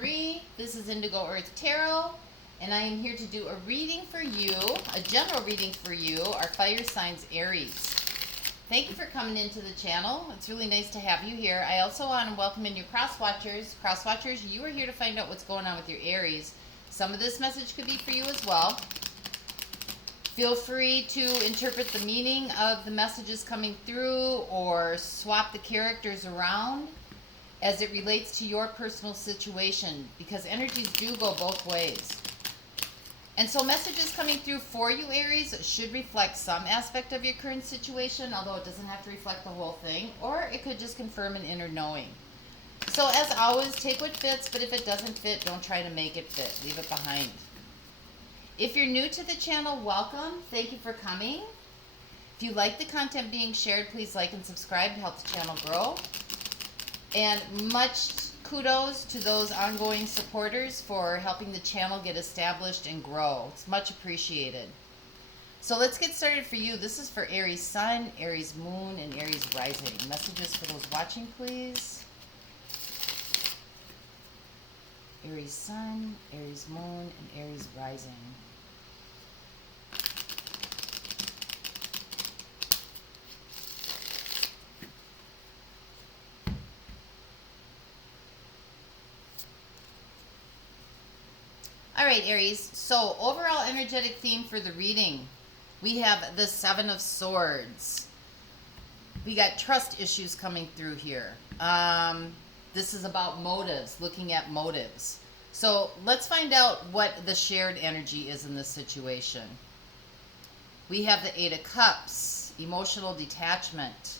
Marie. This is Indigo Earth Tarot, and I am here to do a reading for you, a general reading for you, our fire signs Aries. Thank you for coming into the channel. It's really nice to have you here. I also want to welcome in your cross-watchers. Cross-watchers, you are here to find out what's going on with your Aries. Some of this message could be for you as well. Feel free to interpret the meaning of the messages coming through or swap the characters around as it relates to your personal situation, because energies do go both ways. And so messages coming through for you, Aries, should reflect some aspect of your current situation, although it doesn't have to reflect the whole thing, or it could just confirm an inner knowing. So as always, take what fits, but if it doesn't fit, don't try to make it fit. Leave it behind. If you're new to the channel, welcome. Thank you for coming. If you like the content being shared, please like and subscribe to help the channel grow. And much kudos to those ongoing supporters for helping the channel get established and grow. It's much appreciated. So let's get started for you. This is for Aries Sun, Aries Moon, and Aries Rising. Messages for those watching, please. Aries Sun, Aries Moon, and Aries Rising. All right, Aries, so overall energetic theme for the reading. We have the Seven of Swords. We got trust issues coming through here. This is about motives, looking at motives. So let's find out what the shared energy is in this situation. We have the Eight of Cups, emotional detachment.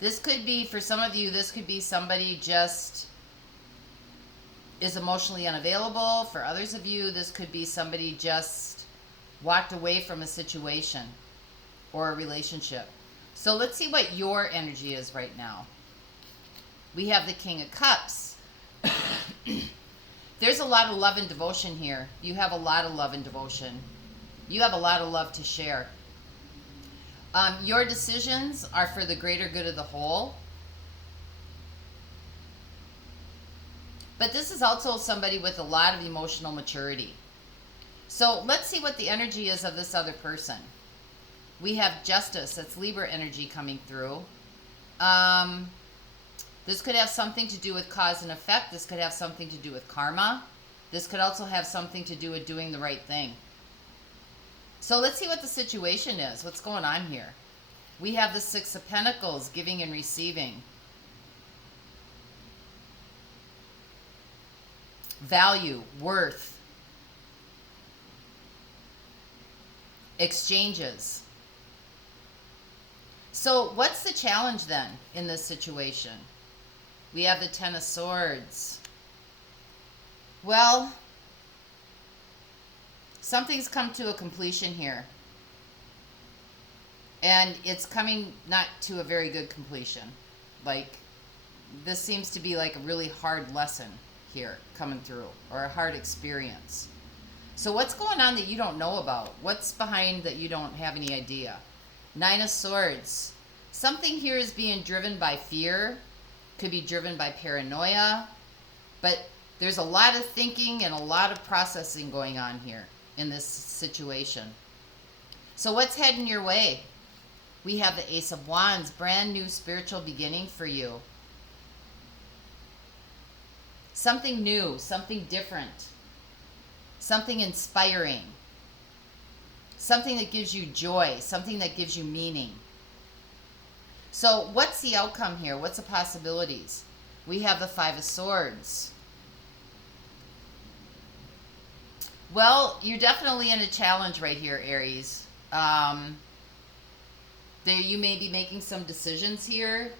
This could be, for some of you, this could be somebody just is emotionally unavailable. For others of you, this could be somebody just walked away from a situation or a relationship. So let's see what your energy is right now. We have the King of Cups. There's a lot of love and devotion here. You have a lot of love and devotion. You have a lot of love to share. Your decisions are for the greater good of the whole. But this is also somebody with a lot of emotional maturity. So let's see what the energy is of this other person. We have Justice. That's Libra energy coming through. This could have something to do with cause and effect. This could have something to do with karma. This could also have something to do with doing the right thing. So let's see what the situation is. What's going on here? We have the Six of Pentacles, giving and receiving. Value, worth. Exchanges. So what's the challenge then in this situation? We have the Ten of Swords. Well, something's come to a completion here. And it's coming not to a very good completion. Like, this seems to be like a really hard lesson here coming through, or a hard experience. So what's going on that you don't know about? What's behind that you don't have any idea? Nine of Swords. Something here is being driven by fear. Could be driven by paranoia. But there's a lot of thinking and a lot of processing going on here in this situation. So what's heading your way? We have the Ace of Wands, brand new spiritual beginning for you. Something new, something different, something inspiring, something that gives you joy, something that gives you meaning. So what's the outcome here? What's the possibilities? We have the Five of Swords. Well, you're definitely in a challenge right here, Aries. You may be making some decisions here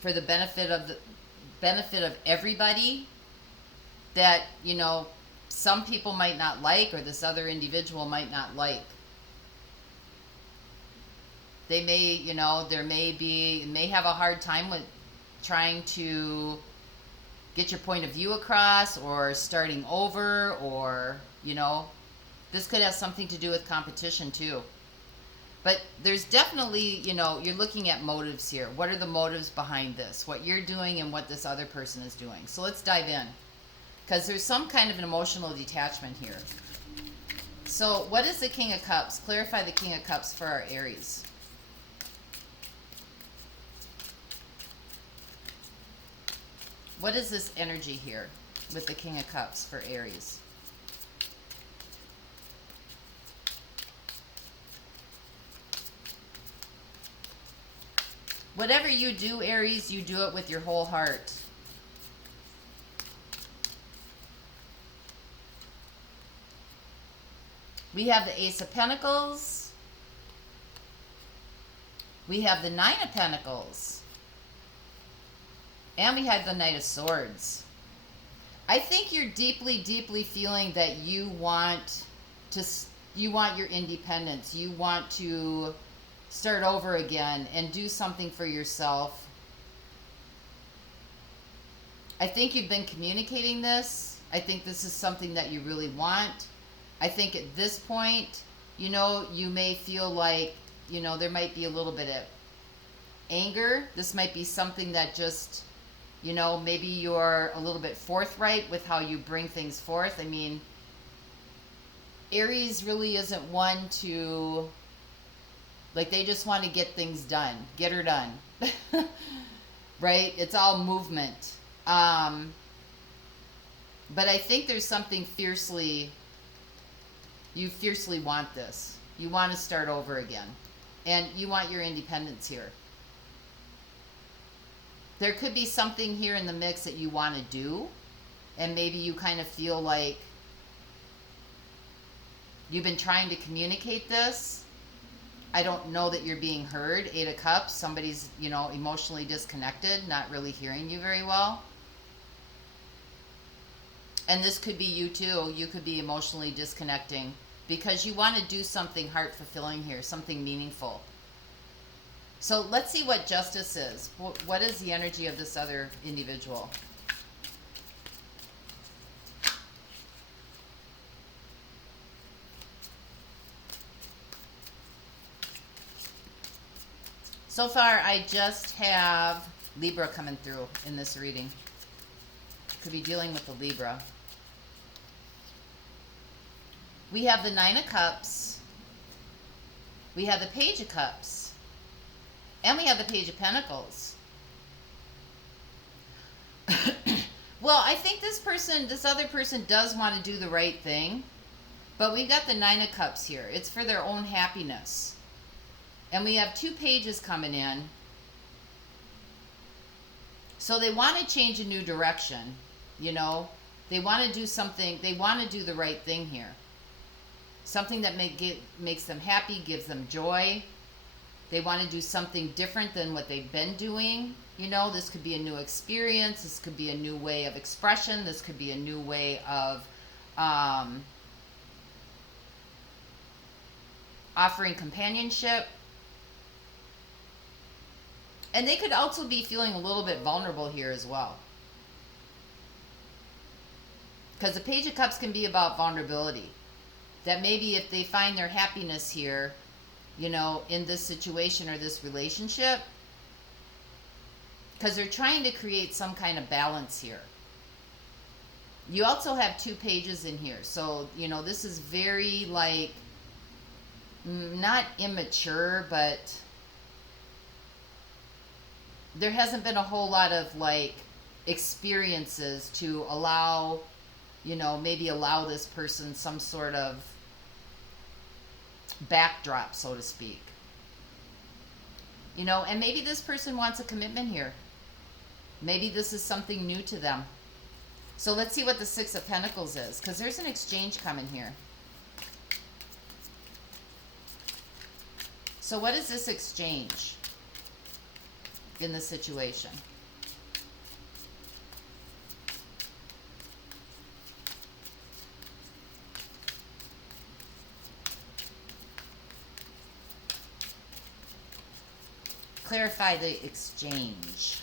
for the benefit of everybody that, you know, some people might not like, or this other individual might not like. They may, you know, may have a hard time with trying to get your point of view across, or starting over, or, you know, this could have something to do with competition too. But there's definitely, you know, you're looking at motives here. What are the motives behind this? What you're doing and what this other person is doing. So let's dive in. Because there's some kind of an emotional detachment here. So what is the King of Cups? Clarify the King of Cups for our Aries. What is this energy here with the King of Cups for Aries? Whatever you do, Aries, you do it with your whole heart. We have the Ace of Pentacles. We have the Nine of Pentacles. And we have the Knight of Swords. I think you're deeply, deeply feeling that you want your independence. You want to start over again and do something for yourself. I think you've been communicating this. I think this is something that you really want. I think at this point, you know, you may feel like, you know, there might be a little bit of anger. This might be something that just, you know, maybe you're a little bit forthright with how you bring things forth. I mean, Aries really isn't one to, like, they just want to get things done. Get her done. Right? It's all movement. But I think there's something fiercely, you fiercely want this. You want to start over again. And you want your independence here. There could be something here in the mix that you want to do. And maybe you kind of feel like you've been trying to communicate this. I don't know that you're being heard. Eight of Cups. Somebody's, you know, emotionally disconnected, not really hearing you very well. And this could be you too. You could be emotionally disconnecting because you want to do something heart-fulfilling here, something meaningful. So let's see what justice is. What is the energy of this other individual? So far, I just have Libra coming through in this reading. Could be dealing with the Libra. We have the Nine of Cups. We have the Page of Cups. And we have the Page of Pentacles. Well, I think this other person does want to do the right thing. But we've got the Nine of Cups here. It's for their own happiness. And we have two pages coming in. So they want to change a new direction. You know, they want to do something. They want to do the right thing here. Something that makes them happy, gives them joy. They want to do something different than what they've been doing. You know, this could be a new experience. This could be a new way of expression. This could be a new way of offering companionship. And they could also be feeling a little bit vulnerable here as well. Because the Page of Cups can be about vulnerability. That maybe if they find their happiness here, you know, in this situation or this relationship, because they're trying to create some kind of balance here. You also have two pages in here. So, you know, this is very, like, not immature, but there hasn't been a whole lot of, like, experiences to allow, you know, maybe allow this person some sort of backdrop, so to speak. You know, and maybe this person wants a commitment here. Maybe this is something new to them. So let's see what the Six of Pentacles is, because there's an exchange coming here. So what is this exchange in this situation? Clarify the exchange.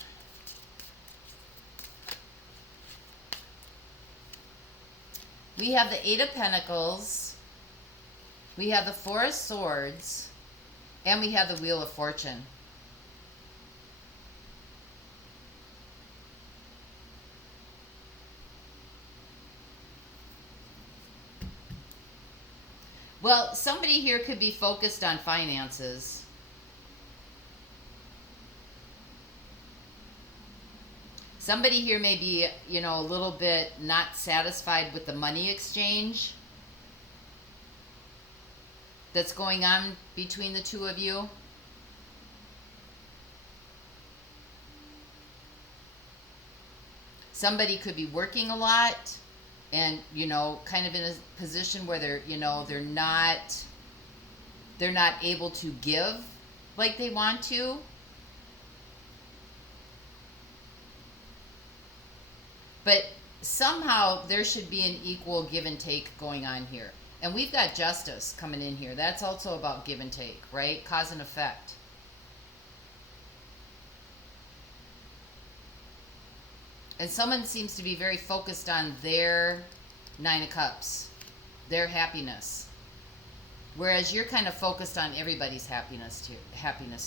We have the Eight of Pentacles. We have the Four of Swords. And we have the Wheel of Fortune. Well, somebody here could be focused on finances. Somebody here may be, you know, a little bit not satisfied with the money exchange that's going on between the two of you. Somebody could be working a lot and, you know, kind of in a position where they're, you know, they're not able to give like they want to. But somehow there should be an equal give and take going on here. And we've got justice coming in here. That's also about give and take, right? Cause and effect. And someone seems to be very focused on their Nine of Cups, their happiness. Whereas you're kind of focused on everybody's happiness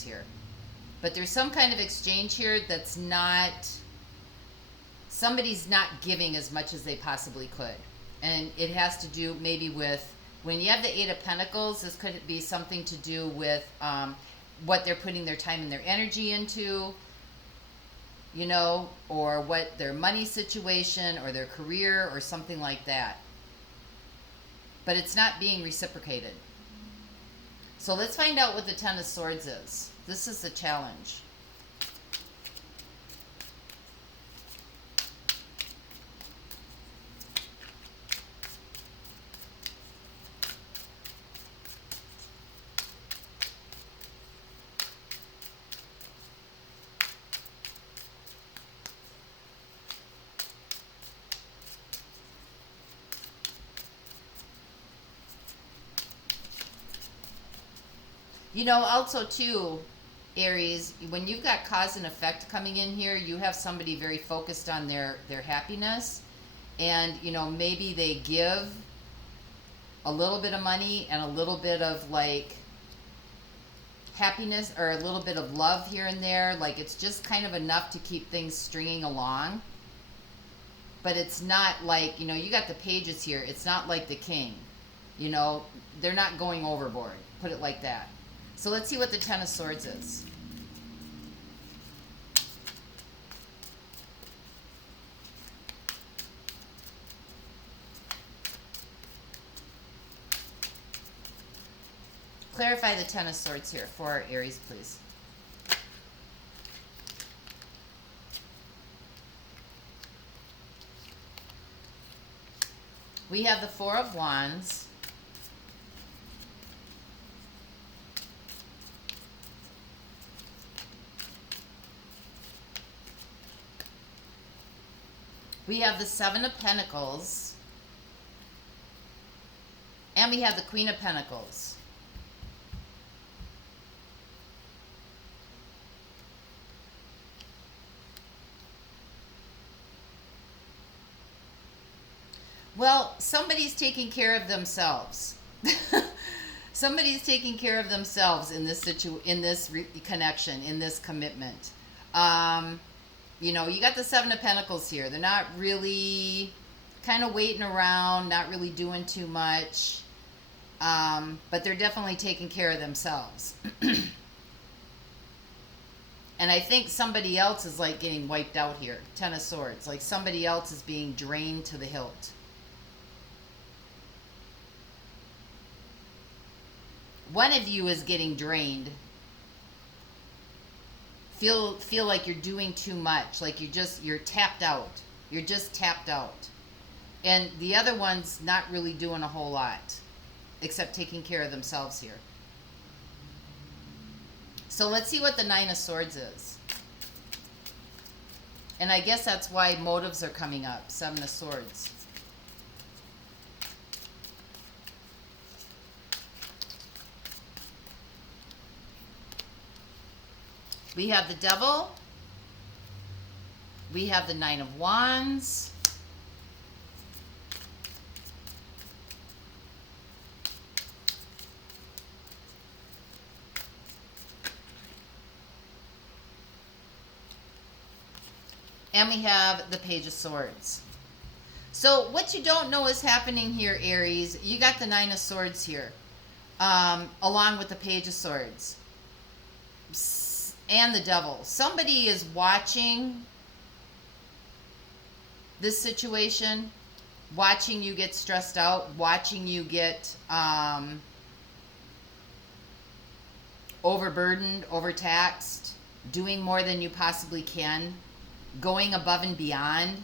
here. But there's some kind of exchange here that's not... Somebody's not giving as much as they possibly could. And it has to do maybe with, when you have the Eight of Pentacles, this could be something to do with what they're putting their time and their energy into, you know, or what their money situation or their career or something like that. But it's not being reciprocated. So let's find out what the Ten of Swords is. This is the challenge. You know, also too, Aries, when you've got cause and effect coming in here, you have somebody very focused on their happiness. And, you know, maybe they give a little bit of money and a little bit of, like, happiness or a little bit of love here and there. Like, it's just kind of enough to keep things stringing along. But it's not like, you know, you got the pages here. It's not like the King. You know, they're not going overboard. Put it like that. So let's see what the Ten of Swords is. Clarify the Ten of Swords here for our Aries, please. We have the Four of Wands. We have the Seven of Pentacles. And we have the Queen of Pentacles. Well, somebody's taking care of themselves. Somebody's taking care of themselves in this connection, in this commitment. You know, you got the Seven of Pentacles here. They're not really kind of waiting around, not really doing too much. But they're definitely taking care of themselves. And I think somebody else is like getting wiped out here. Ten of Swords. Like somebody else is being drained to the hilt. One of you is getting drained. Feel like you're doing too much, like you're tapped out. You're just tapped out. And the other one's not really doing a whole lot, except taking care of themselves here. So let's see what the Nine of Swords is. And I guess that's why motives are coming up. Seven of Swords. We have the Devil. We have the Nine of Wands. And we have the Page of Swords. So what you don't know is happening here, Aries, you got the Nine of Swords here, along with the Page of Swords and the Devil. Somebody is watching this situation, watching you get stressed out, watching you get overburdened, overtaxed, doing more than you possibly can, going above and beyond,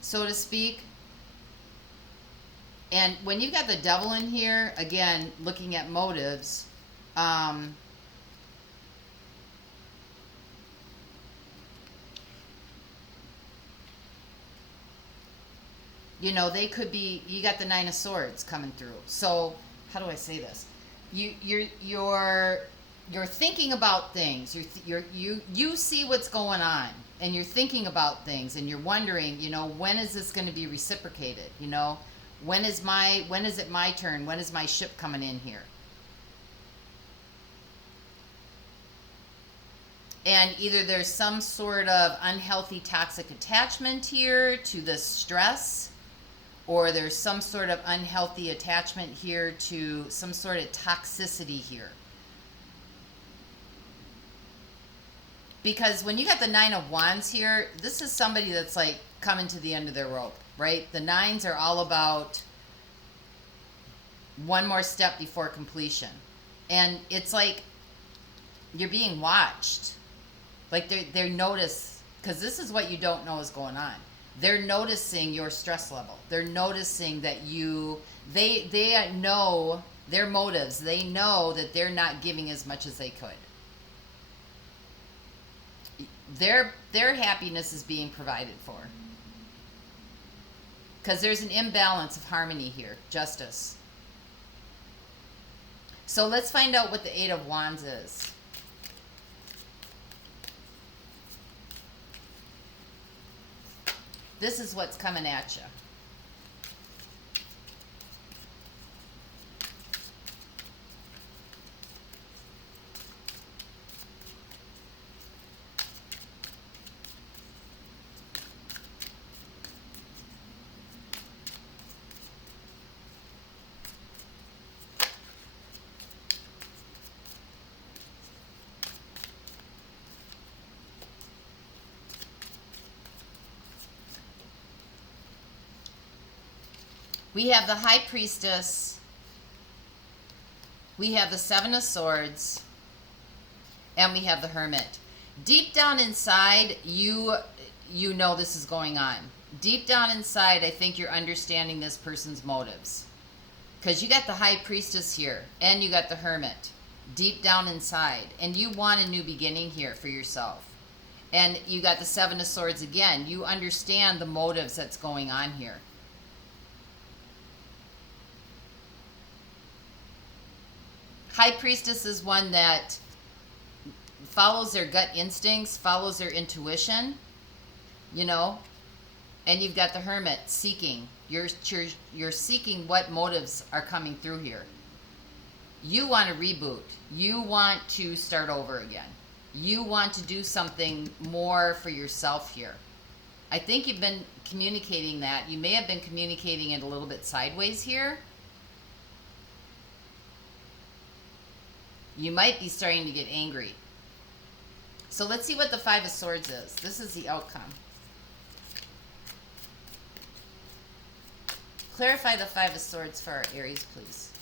so to speak. And when you've got the Devil in here, again, looking at motives, you know, they could be, you got the Nine of Swords coming through. So, how do I say this? You're thinking about things. You see what's going on, and you're thinking about things, and you're wondering, you know, when is this going to be reciprocated? You know, when is it my turn? When is my ship coming in here? And either there's some sort of unhealthy toxic attachment here to the stress, or there's some sort of unhealthy attachment here to some sort of toxicity here. Because when you got the Nine of Wands here, this is somebody that's like coming to the end of their rope, right? The nines are all about one more step before completion. And it's like you're being watched. Like they're notice, because this is what you don't know is going on. They're noticing your stress level. They're noticing that they know their motives. They know that they're not giving as much as they could. Their happiness is being provided for. Because there's an imbalance of harmony here, justice. So let's find out what the Eight of Wands is. This is what's coming at you. We have the High Priestess, we have the Seven of Swords, and we have the Hermit. Deep down inside, you know this is going on. Deep down inside, I think you're understanding this person's motives. Because you got the High Priestess here, and you got the Hermit. Deep down inside. And you want a new beginning here for yourself. And you got the Seven of Swords again. You understand the motives that's going on here. High Priestess is one that follows their gut instincts, follows their intuition, you know. And you've got the Hermit seeking. You're seeking what motives are coming through here. You want to reboot. You want to start over again. You want to do something more for yourself here. I think you've been communicating that. You may have been communicating it a little bit sideways here. You might be starting to get angry. So let's see what the Five of Swords is. This is the outcome. Clarify the Five of Swords for our Aries, please.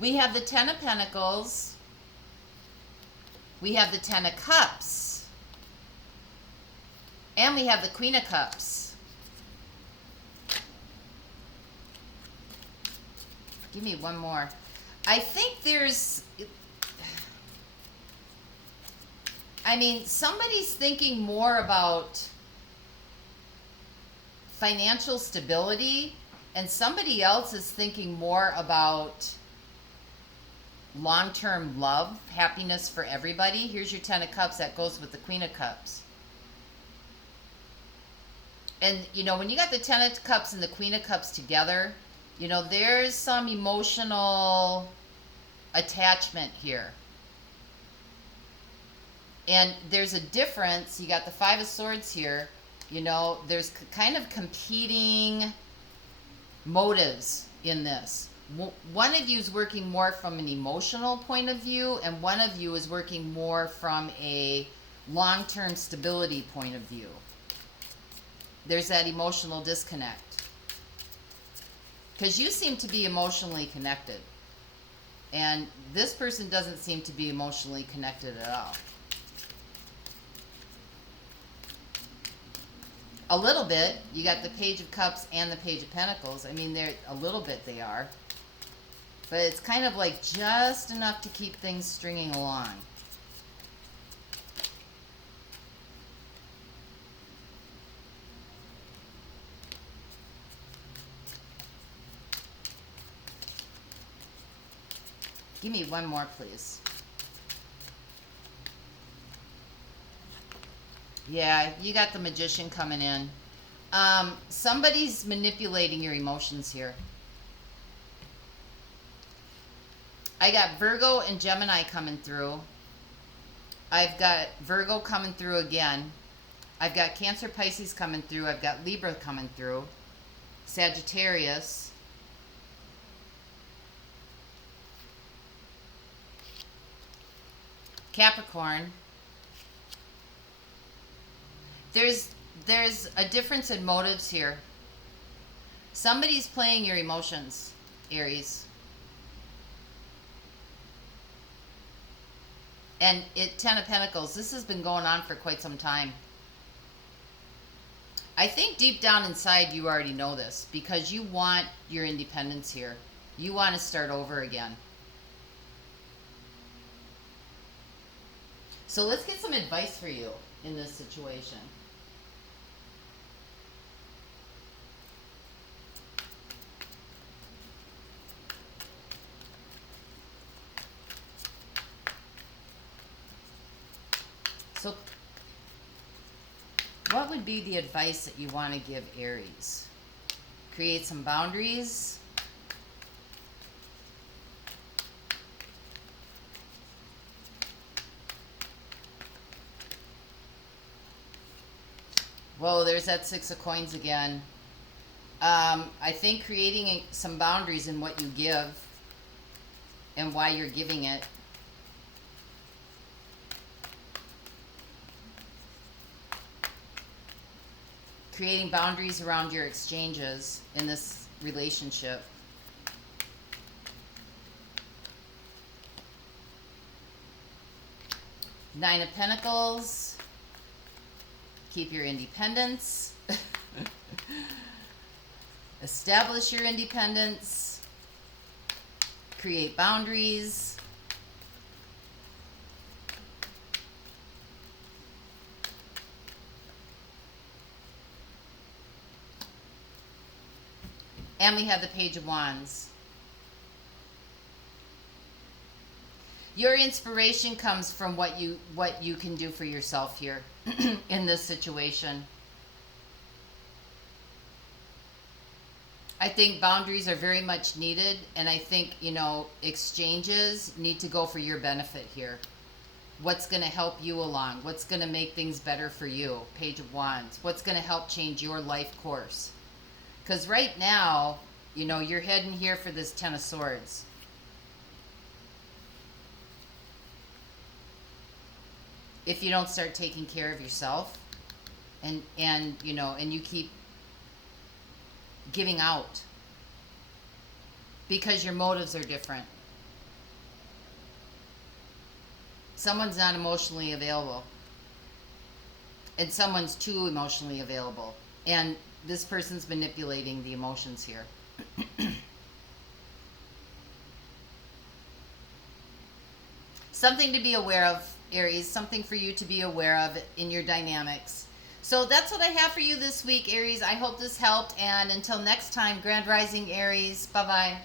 We have the Ten of Pentacles. We have the Ten of Cups. And we have the Queen of Cups. Give me one more. I think somebody's thinking more about financial stability And somebody else is thinking more about long-term love, happiness for everybody. Here's your Ten of Cups. That goes with the Queen of Cups. And, you know, when you got the Ten of Cups and the Queen of Cups together, you know, there's some emotional attachment here. And there's a difference. You got the Five of Swords here. You know, there's kind of competing motives in this. One of you is working more from an emotional point of view, and one of you is working more from a long-term stability point of view. There's that emotional disconnect. Because you seem to be emotionally connected. And this person doesn't seem to be emotionally connected at all. A little bit. You got the Page of Cups and the Page of Pentacles. I mean, they're a little bit they are. But it's kind of like just enough to keep things stringing along. Give me one more, please. Yeah, you got the Magician coming in. Somebody's manipulating your emotions here. I got Virgo and Gemini coming through. I've got Virgo coming through again. I've got Cancer, Pisces coming through. I've got Libra coming through. Sagittarius. Capricorn. There's a difference in motives here. Somebody's playing your emotions, Aries. And Ten of Pentacles, this has been going on for quite some time. I think deep down inside you already know this, because you want your independence here. You want to start over again. So let's get some advice for you in this situation. So what would be the advice that you want to give Aries? Create some boundaries. Whoa, there's that Six of Coins again. I think creating some boundaries in what you give and why you're giving it. Creating boundaries around your exchanges in this relationship. Nine of Pentacles. Keep your independence. Establish your independence. Create boundaries. And we have the Page of Wands. Your inspiration comes from what you can do for yourself here in this situation. I think boundaries are very much needed, and I think, you know, exchanges need to go for your benefit here. What's going to help you along? What's going to make things better for you? Page of Wands. What's going to help change your life course? Because right now, you know, you're heading here for this Ten of Swords. If you don't start taking care of yourself and you know, and you keep giving out because your motives are different. Someone's not emotionally available and someone's too emotionally available, and this person's manipulating the emotions here. Something to be aware of, Aries, something for you to be aware of in your dynamics. So that's what I have for you this week, Aries. I hope this helped. And until next time, Grand Rising Aries. Bye-bye.